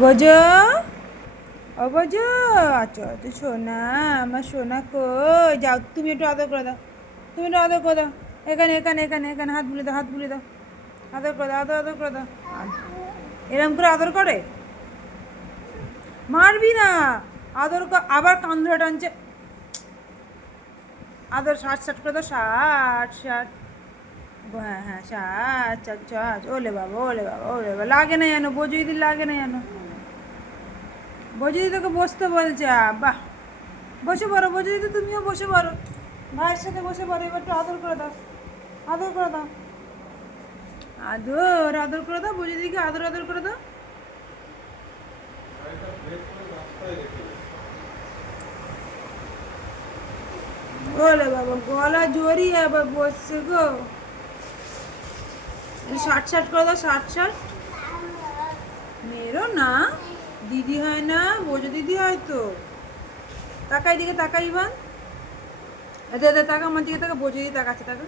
বোঝো, ও বোঝো। আচ্ছা আচ্ছা সোনা, আমার সোনা কই যাও, তুমি একটু আদর করে দাও, তুমি একটু আদর করে দাও। এখানে এখানে এখানে এখানে হাত বুলিয়ে দাও, হাত বুলিয়ে দাও, আদর করে দাও, আদর আদর করে দাও। এরম করে আদর করে? মারবি না। আদর আবার কান ধরে টানছে। আদর ষাট ষাট করে দাও, ষাট ষাট। হ্যাঁ হ্যাঁ ষাট ষাট ষাট। ওলে বাবা, ওলে বাবা, ওলে বাবা, লাগে না জানো, বোঝো দিদি লাগে না জানো। বোঝো দিদি তোকে বসতে বলছে। বাহ, বসে পড়ো বোঝো দিদি, তুমিও বসে পড়ো, ভাইয়ের সাথে বসে পড়ো। এবার একটু আদর করে দাও, আদর করে দাও, আদর আদর করে দাও, বোঝো দিদিকে আদর আদর করে দাও। ওলে বাবা, গলা জড়িয়ে আবার বসছে গো। ষাট ষাট করে দাও, ষাট ষাট। মেরো না, দিদি হয় না, বোঝো দিদি হয় তো। তাকাই দিকে, তাকাই ইভান, এদের তাকা আমার দিকে, তাকা বোঝো দিদি তাকাচ্ছে, তাকা।